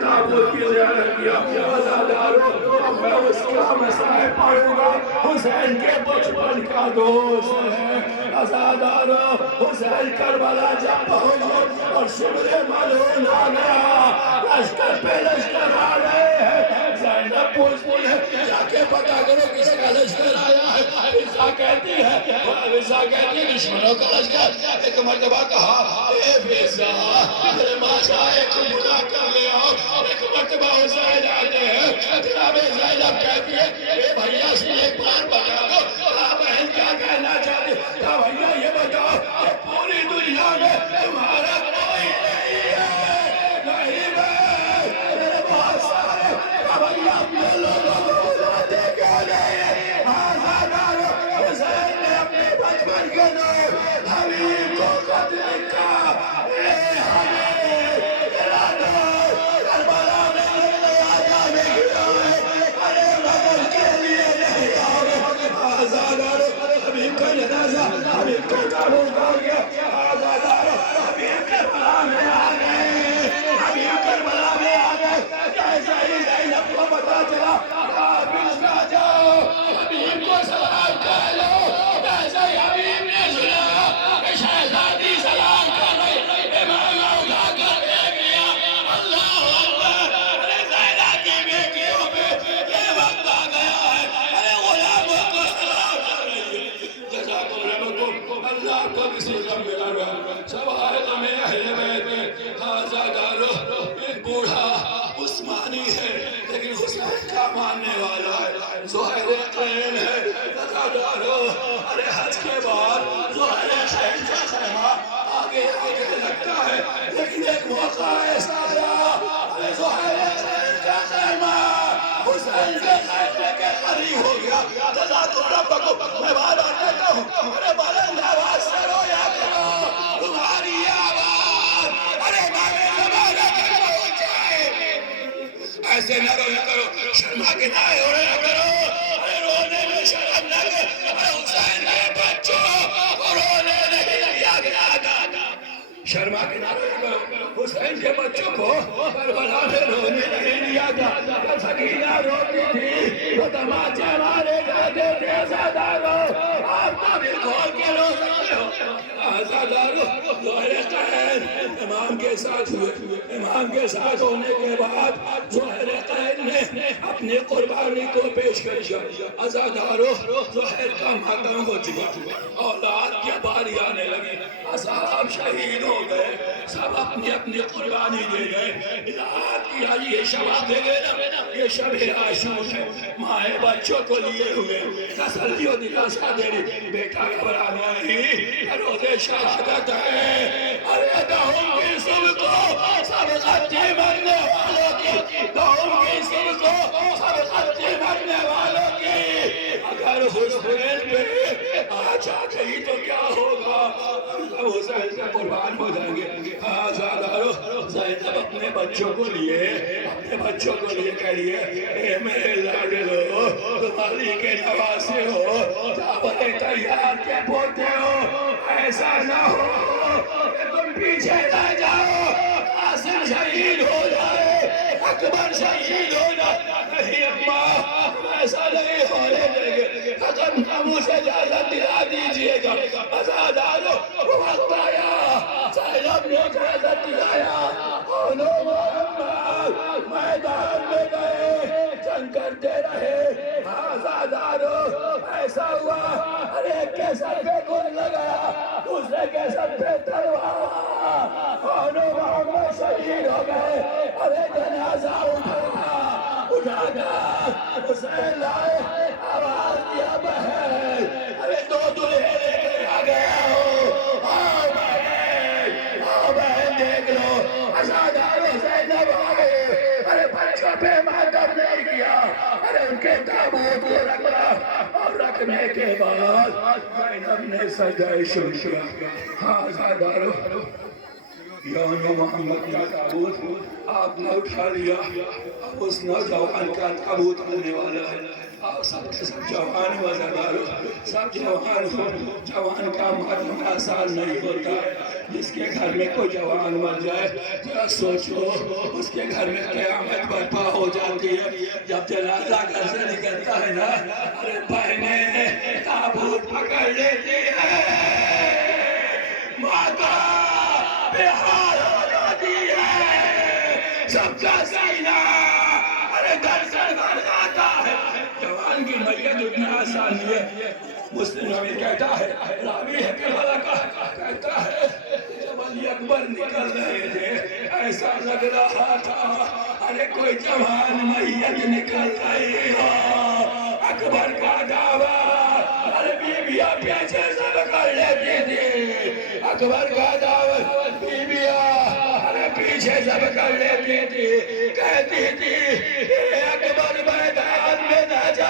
تابوت کی زیارت کیا عزادارو اب میں اس کا مسائل پڑھوں گا حسین کے بچپن کا دوست ہے عزادارو حسین کربلا جب پہنچے اور شبر ملعون آ گیا لشکر پہ لشکر آ گئے ہیں زینب پوچھتی ہے جا کے پتا کرو کس کا لشکر آیا ہے فضا کہتی ہے دشمنوں کا لشکر ایک مرتبہ کہا اے فضا میرے ماشاء ایک ملا کر لے آؤ ایک مرتبہ حسین آتے ہیں جناب زینب کہتی ہے اے بھائیہ سے ایک بار بتا دو بہن کیا کہنا چاہتے بھائیہ یہ بتاؤ کہ پوری دنیا میں تمہارا کوئی نہیں ہے نہیں میرے بہت سارے بھائیہ اپنے لوگوں کو بلاتے کیوں نہیں آزادارو حسین نے اپنے بچپن کے نام حبیب کو خط لکھا اے حبیب ارادہ کربلا میں نہیں آ جانے کی آئے ارے مدد کے لیے نہیں آؤ آزادارو حبیب کا جنازہ حبیب کا تابوت ہو گیا آزادارو حبیب کربلا میں آ گئے حبیب کربلا میں آ گئے جیسا ہی زینب کو پتا چلا واپس نہ جاؤ حبیب کو سلام کہہ لو جیسا ہی حبیب نے سنا کہ شہزادی سلام کر رہی امام اٹھا کر دیکھ لیا اللہ اکبر ارے زینب کی بیٹیوں پہ یہ وقت آ گیا ہے ارے غلاموں کو سلام کر رہی ہے جزاکم ربکم اللہ کو کسی غم میں نہ رہا سوائے غم اہل بیت آزادارو ایک بوڑھا عثمانی ہے لیکن حسین کا ماننے والا ہے زہیر قین ہے عزادارو ارے حج کے بعد زہیر قین کا خیمہ آگے آگے لگتا ہے لیکن ایک موقع ایسا آیا ارے زہیر قین کا خیمہ حسین کے خیمے کے قریب ہو گیا جزاکم ربکم میں بات دیتا ہوں ارے بلند آواز سے رویا کرو تمہاری آواز ارے نامے زمانہ تک پہنچ جائے ایسے نہ رویا کرو شرما کے نہ رویا کرو ارے رونے میں شرم نہ کرو ارے حسین کے بچوں کو رونے نہیں لیا گیا تھا شرما کے نہ رویا کرو حسین کے بچوں کو کربلا میں رونے نہیں لیا تھا جب سکینہ روتی تھی تو تماچے مارے جاتے تھے عزادارو آپ تعبیر کھول کے رو سکتے ہو عزادارو زہیر قین امام کے ساتھ ہوئے امام کے ساتھ ہونے کے بعد زہیر قین نے اپنی قربانی کو پیش کر دیا عزادارو زہیر کا ماتم ہو چکا اولاد کی باری آنے لگی اصحاب شہید ہو گئے سب اپنی اپنی قربانی دے گئے اطاعت کی آج یہ شب آپ دے گئے نا یہ شب عاشور ہے مائیں بچوں کو لیے ہوئے تسلی و دلاسا دے رہی بیٹا گھبرانا نہیں روز شہادت ہے ارے دہم کی صبح کو سب خطی مرنے والوں کی دہم کی صبح کو سب خطی مرنے والوں کی اگر حسین پہ آج آ گئی تو کیا ہوگا حسین سے قربان ہو جائیں گے آزادارو زینب اپنے بچوں کو لیے کہہ رہی ہے اے میرے لاڈلو تمہاری کے نواسے ہو جعفر طیار کے پوتے ہو ایسا نہ ہو کہ تم پیچھے نہ جاؤ قاسم شہید ہو جائے اکبر شہید ہو جائے نہیں اماں ایسا نہیں ہونے دیں گے حضرت مجھے اجازت دلا دیجئے گا عزادارو وقت آیا زینب نے اجازت دلایا اونو محمد میدان میں گئے جنگ کرتے رہے عزادارو ایسا ہوا ارے ایک کے سر پہ گن لگایا دوسرے کے سر پہ تلوار اونو محمد شہید ہو گئے ارے جنازہ اٹھانا حسین لائے آواز دیا بہن ارے دو دلہے لے کے آ گیا ہو آؤ بہن دیکھ لو عزادارو زینب آ گئے ارے بچوں پہ ماتم نہیں کیا ارے ان کے تابوت کو رکھا اور رکھنے کے بعد زینب نے سجدہ شروع کیا عزادارو یا محمد کا تابوت آپ نے اٹھا لیا، اب اس نوجوان کا تابوت آنے والا ہے، آپ سب کے سب جوان وزادارو، سب جوان ہو، جوان کا مرنا آسان نہیں ہوتا ہے، جس کے گھر میں کوئی جوان مر جائے، ذرا سوچو، اس کے گھر میں قیامت برپا ہو جاتی ہے، جب جنازہ گھر سے نکلتا ہے نا، ارے بہنیں تابوت پکڑ لیتی ہے، ماتا بہار ہو جاتی ہے، سب کا سینہ ارے در سے بھر جاتا ہے، جوان کی میت اتنا آسان ہے، مسلم نبی کہتا ہے، راوی ہے کہ ملکہ کہتا ہے، جب علی اکبر نکل رہے تھے، ایسا لگ رہا تھا، ارے کوئی جوان میت نکل رہی ہو، اکبر کا دعویٰ، ارے بیویاں پیچھے سے پکڑ لیتی تھی، اکبر کا دعویٰ، بیویاں ارے پیچھے سے پکڑ لیتی تھی، کہتی تھی، اے اکبر میدان میں نہ جا،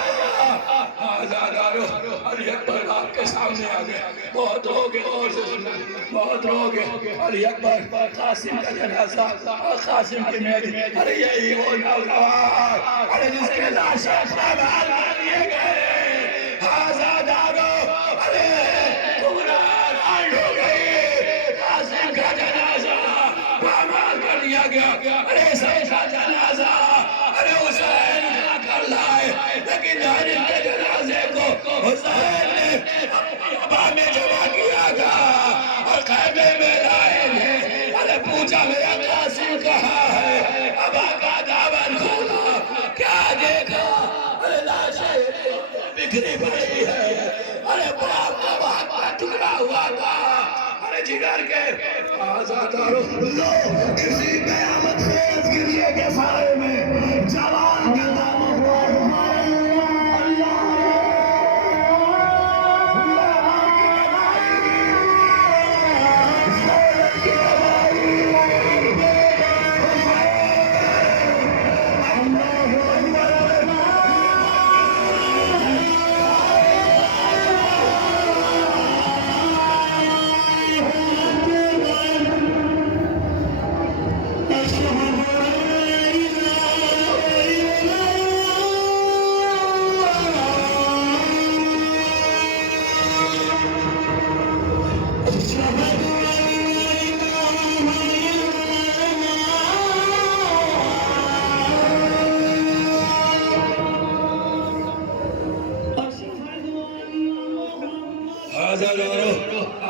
آزادارو، علی اکبر آپ کے سامنے آگئے، بہت روگے اور سے سننا، بہت روگے، علی اکبر قاسم کا جنازہ، قاسم کی میدی، ارے یہی وہ نوجوان، ارے جس کے لاشیں سامان آنیے گئے، آزادارو، ارے کمران آئیڈ ہو گئی، قاسم کا جنازہ پامال کر دیا گیا، ارے سیسا جنازہ، ارے حسین اٹھا کر لائے، لیکن حسین کے جنازے کو حسین نے اپنی ابا میں جمع کیا تھا اور خیمے میں لائے گے، ارے پوچھا میرا قاسم کہاں ہے، ابا کا دامن کھولا، کیا دیکھا، ارے لاشیں بکھری پڑی ہے، ارے باپ کا باپ کا ٹکڑا ہوا تھا، ارے جگر کے آزادارو، لو اسی قیامت خیز گریے کے سارے میں جوان کا دامن ہوا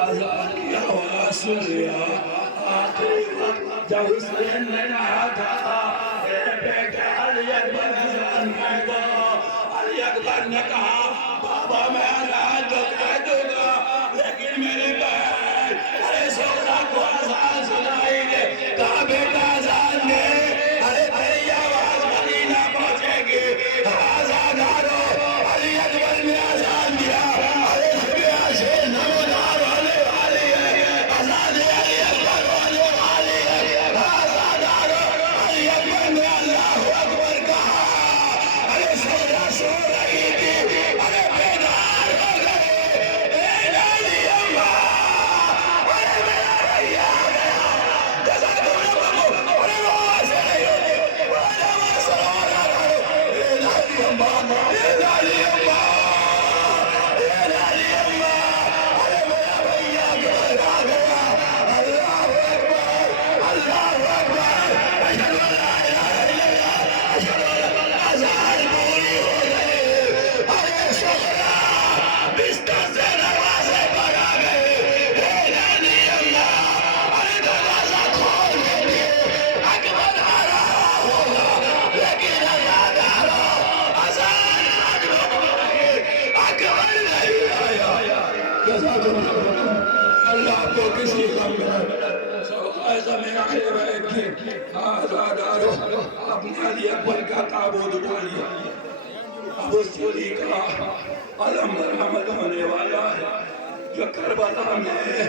آزاد کی آواز سن لیا، آخری وقت جب حسین نے کہا تھا، اے بیٹے علی اکبر اذان کہہ دو، علی اکبر نے کہا، بابا میں اذان تو کہہ دوں گا، لیکن میری بہن ارے سوزا کو اذان سنائی دے، کہا بیٹا اذان دے، ارے تیری آواز مدینہ پہنچے گی، آزادارو، علی اکبر نے اذان دیا، ارے صبح سے نمودار ہونے والی ہے، آزاد علی اکبر ہونے والی ہے، آزادارو، علی اکبر نے اللہ اکبر کہا، ارے سوزا سو رہی تھی، ارے بیدار ہو گئے، اے لالی اللہ، ارے میرا بھیا گیا، جیسا تم نے ارے وہاں سے نہیں ہوتی، ارے وہاں سے اے لالی اللہ، اے لالی اللہ، اے لالی اللہ، ارے میرا بھیا گھر آ گیا، اللہ اکبر، اللہ اکبر، اشہد ان لا الہ الا اللہ، اشہد ان اذان پوری ہو گئی، ارے شہرا بستر سے دروازے پر آ گئے، اے لالی اللہ، ارے دروازہ کھول دیتے، اکبر آ رہا ہوگا، لیکن آزادارو، اذان ختم ہو گئی، اکبر نہیں آیا، اللہ آپ کو کسی کام کرے، ایسا میرا خیال ہے کہ آزادارو، آپ نے علی اکبر کا تابوت اٹھا لیا، اب اس چوری کا علم برآمد ہونے والا ہے، جو کربلا میں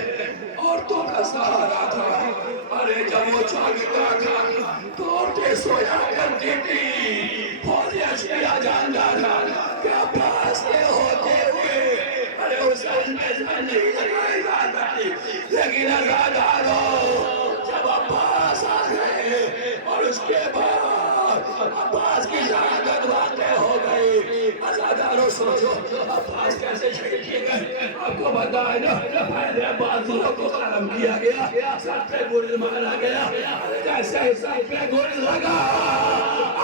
عورتوں کا سہارا تھا، ارے جب وہ جاگتا تھا تو عورتیں سویا کرتی تھی، فوجی اشیاء جانتا تھا کہ عباس کے ہوتے ہوئے ارے حسین میں زن نہیں لگائی جاتا تھی، لیکن آزادارو جب عباس آ گئے اور کے بعد عباس کی شہادت واقع ہو گئی. عزاداروں سوچو عباس کیسے شہید کیے گئے؟ آپ کو پتا ہے نا، پہلے بازوؤں کو قلم کیا گیا، سر پہ گولی مارا گیا. کیسے سر پہ گولی لگا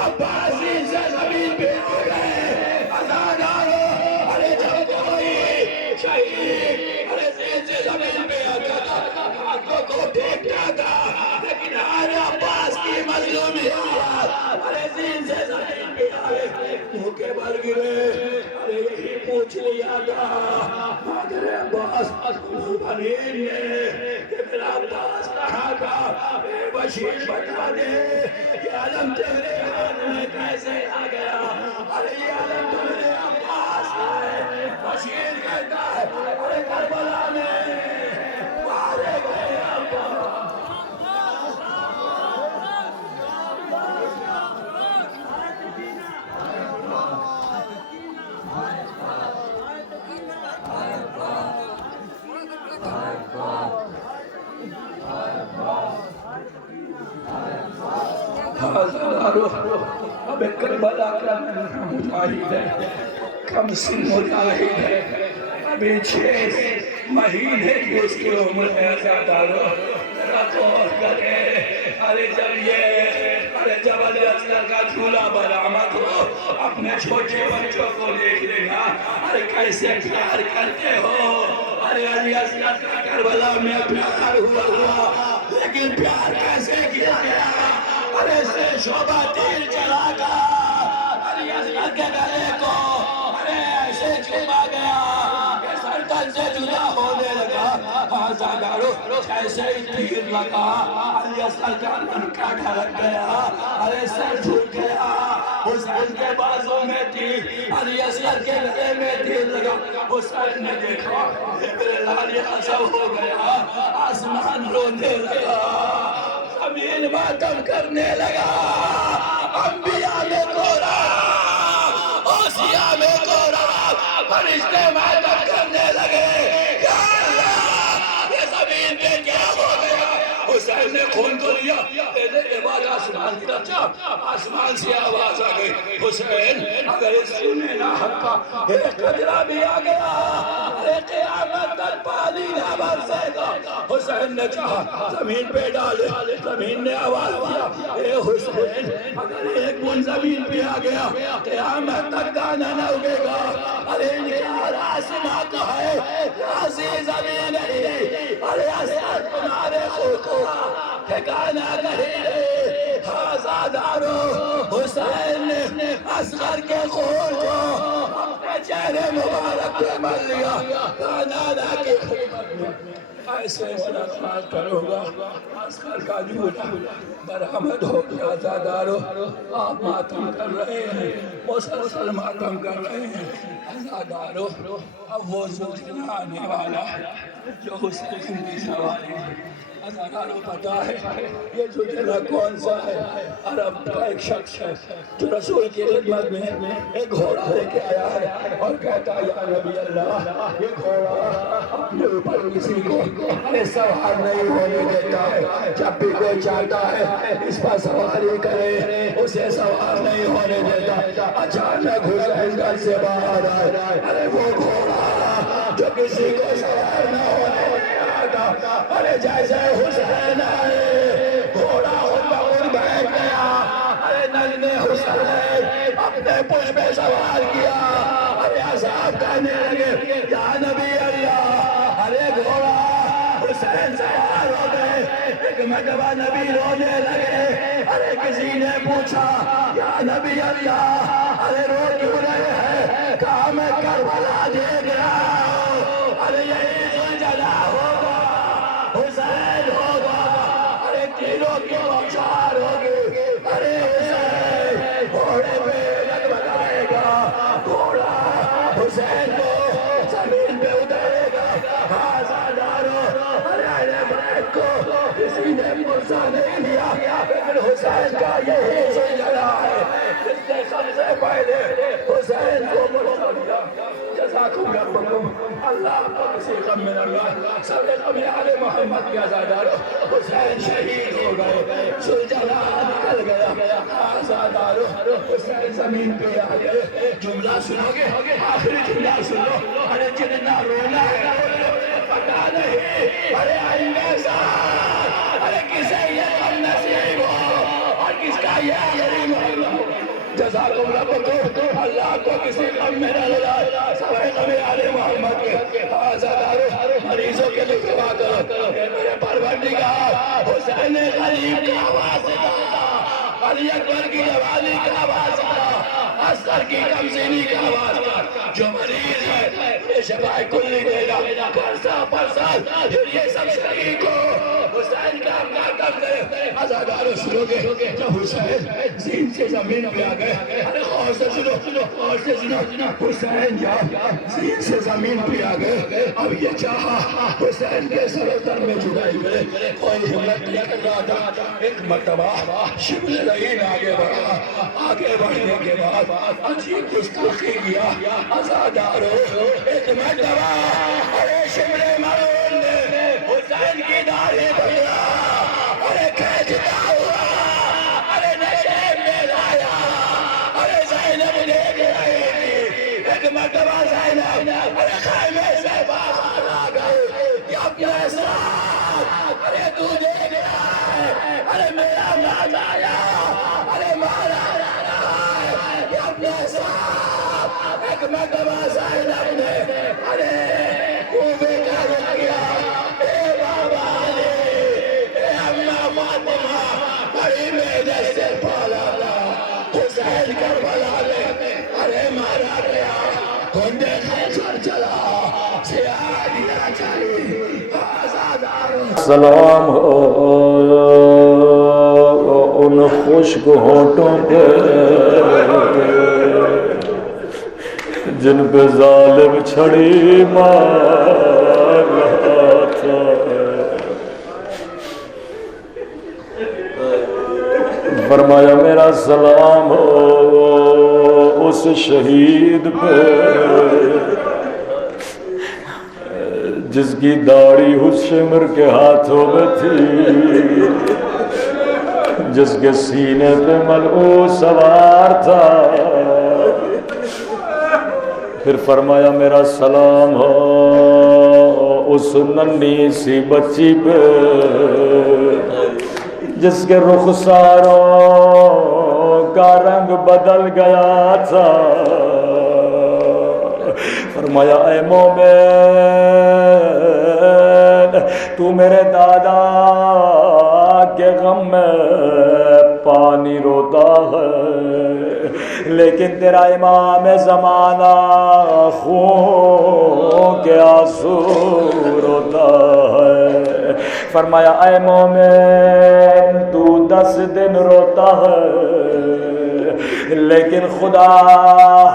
عباس سے زمین پہ آ گئے. عزاداروں ارے جب کوئی شہید ارے زین سے زمین پہ آتا تھا ہاتھوں کو ٹھیکتا تھا، لیکن آج عباس کی مظلومیت ارے زین سے زمین پہ آئے، منہ کے بل گرے. ارے یہی پوچھ لیا تھا مادر عباس بنین نے کہ میرا عباس کہاں تھا؟ اے بشیر بتا دے یہ علم تیرے ہاتھ میں کیسے آ گیا؟ ارے یہ علم تو میرے عباس ہے. بشیر کہتا ہے ارے کربلا میں مارے گئے عباس. اب کربلا کا مجاہد ہے، کم سن مجاہد ہے، ابھی 6 مہینے کی اس کی عمر ہے. عزاداروں ذرا غور کرے. ارے جب علی اصغر کا جھولا برآمد ہو اپنے چھوٹے بچوں کو دیکھ لینا. ارے کیسے پیار کرتے ہو. ارے علی اصغر کا کربلا میں پیار ہوا، لیکن پیار کیسے کیا گیا؟ ارے سے شعبہ تیر چلا گا علی اصغر کے گلے کو، ارے ایسے چھپا گیا کہ سرطن سے جدا ہونے لگا. عزاداروں ایسے ہی تیر لگا، علی اصغر کا منکا ڈھلک گیا، ارے سر جھک گیا. حسین کے بازوں میں تیر، علی اصغر کے گلے میں تیر لگا. حسین نے دیکھا میرے لال یہ عصب ہو گیا. آسمان رونے لگا، زمین ماتم کرنے لگا. انبیاء میں کورا، اوصیاء میں کورا، فرشتے ماتم کرنے لگے. یا اللہ یہ زمین پہ کیا ہو گیا؟ حسین نے خون کو لیا، پہلے کے بعد آسمان کی طرف آسمان سے آواز آ گئی حسین اگر اس سینے نہ حق کا ایک قطرہ بھی آ گیا ارے قیامت تک پانی نہ برسے گا. حسین نے چاہا زمین پہ ڈالے، زمین نے آواز دیا اے حسین اگر ایک بن زمین پہ آ گیا قیامت تک دانا نہ اگے گا. ارے انکار آسمان کا ہے، راضی زمین نہیں. ارے اثر تمہارے خود کو ٹھکانا نہیں ہے. عزاداروں حسین نے اصغر کے خون کو اپنے چہرے مبارک پہ مل لیا. نانا کی خدمت میں ایسے ملاقات کروں گا. اصغر کا جھولا برآمد ہو گیا. عزاداروں آپ ماتم کر رہے ہیں، مسلسل ماتم کر رہے ہیں. عزاداروں اب وہ زلزلہ آنے والا جو حسین کی سواری ہے. عزاداروں پتا ہے یہ زلزلہ کون سا ہے؟ عرب کا ایک شخص ہے جو رسول کی خدمت میں ایک گھوڑا لے کے آیا ہے اور کہتا ہے یا نبی اللہ یہ گھوڑا اپنے اوپر کسی کو سوار نہیں ہونے دیتا ہے. جب بھی کوئی چاہتا ہے اس پر سواری کرے اسے سوار نہیں ہونے دیتا. اچانک حسین گھر سے باہر آئے. ارے وہ گھوڑا جو کسی کو سوار نہ ہونے دیتا، ارے جیسے حسین آئے گھوڑا خود بخود بیٹھ گیا. ارے نجم حسین اپنے پشت پہ سوار کیا. ارے اصحاب کہنے لگے یا نبی اللہ. ارے گھوڑا حسین سوار ہو گئے. ایک مرتبہ نبی رونے لگے. ارے کسی نے پوچھا یا نبی اللہ ارے رو کیوں رہے ہیں؟ کہا میں کربلا دیکھ رہا ہوں. ارے یہی زلزلہ ہوگا، حسین ہوگا. ارے تیروں کی بخشار ہوگی. ارے حسین گھوڑے پہ لگائے گا، گھوڑا حسین کو زمین پہ اتارے گا. عزاداروں ارے بیت کو کسی نے پرسا نہیں لیا، لیکن حسین کا یہی زلزلہ ہے جس نے سب سے پہلے حسین کو پرسا لیا. کسی غم میں نہ لیا سب غم آل محمد کے عزادارو حسین شہید ہو گئے سلجھلا نکل گیا عزادارو حسین زمین پہ آ گئے جملہ سنو گے آخری جملہ سنو ارے جننا رونا ہے پتا نہیں ارے آئندہ ساتھ ارے کسے یہ غم نصیب ہو اور کس کا یہ غریب ہو جزاکم ربکم اللہ کو کسی غم میں نہ لگائے سوائے غم آل محمد کے عزادارو مریضوں کے لیے دعا کرو میرے پروردگار حسین غریب کا واسطہ علی اکبر کی جوانی کا واسطہ اصغر کی کمزینی کا واسطہ جو مریض ہے یہ شفاء کلی دے گا پرسا پرسا یہ سب شریک ہو حسین کا ماتم دے عزادارو سنو گے جب حسین زین سے زمین پہ آ گئے ارے غور سے سنو غور سے سنو حسین جب زین سے زمین پہ آ گئے اب یہ چاہا حسین کے سر و تر میں جڑائی ہوئے کوئی ہمت نہیں کر رہا تھا ایک مرتبہ شبل رحیم آگے بڑھنے کے بعد عجیب گستاخی کیا عزادارو ایک مرتبہ ارے شبل مرون نے حسین کی داڑھی پکڑا ارے کھینچتا ہوا ارے نشے میں لایا ارے زینب دیکھ رہی تھی ایک مرتبہ زینب ارے خیمے سے باہر آ گئی کہ اپنے ساتھ ارے تو دیکھ رہا ہے ارے میرا مات آیا ارے مارا جا رہا ہے کہ اپنے ساتھ ایک مرتبہ زینب نے ارے خوبے کا رکھ گیا اے بابا علی اے اماں فاطمہ بڑی محنت سے پالا تھا حسین کربلا میں ارے مارا گیا گھنڈے خیچر چلا سیاہ دیا چلی عزادارو سلام ہو ان خشک ہونٹوں پہ جن پہ ظالم چھڑی مار رہا تھا فرمایا میرا سلام ہو اس شہید پہ جس کی داڑھی اس شمر کے ہاتھوں میں تھی جس کے سینے پہ ملعو سوار تھا پھر فرمایا میرا سلام ہو اس ننھی سی بچی پہ جس کے رخساروں کا رنگ بدل گیا تھا فرمایا اے مومن تو میرے دادا کے غم میں پانی روتا ہے لیکن تیرا امام زمانہ خون کے آنسو روتا ہے فرمایا اے مومن تو 10 دن روتا ہے لیکن خدا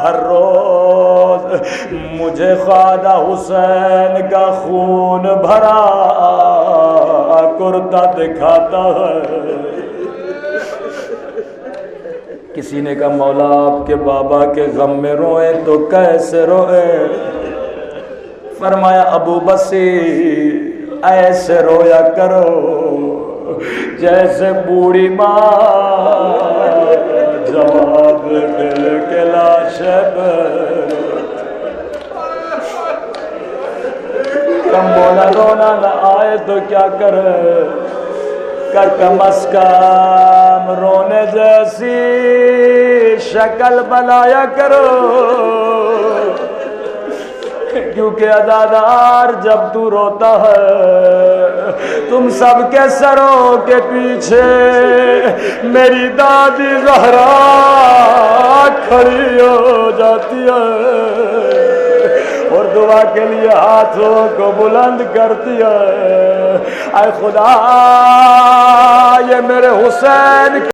ہر روز مجھے خواجہ حسین کا خون بھرا کرتا دکھاتا ہے کسی نے کہا مولا آپ کے بابا کے غم میں روئے تو کیسے روئے فرمایا ابو بصیر ایسے رویا کرو جیسے بوڑھی ماں جواب دل کے لاشے پر کم بولا رونا نہ آئے تو کیا کرے کم از کم رونے جیسی شکل بنایا کرو کیونکہ عزادار جب تو روتا ہے تم سب کے سروں کے پیچھے میری دادی زہرا کھڑی ہو جاتی ہے اور دعا کے لیے ہاتھوں کو بلند کرتی ہے اے خدا یہ میرے حسین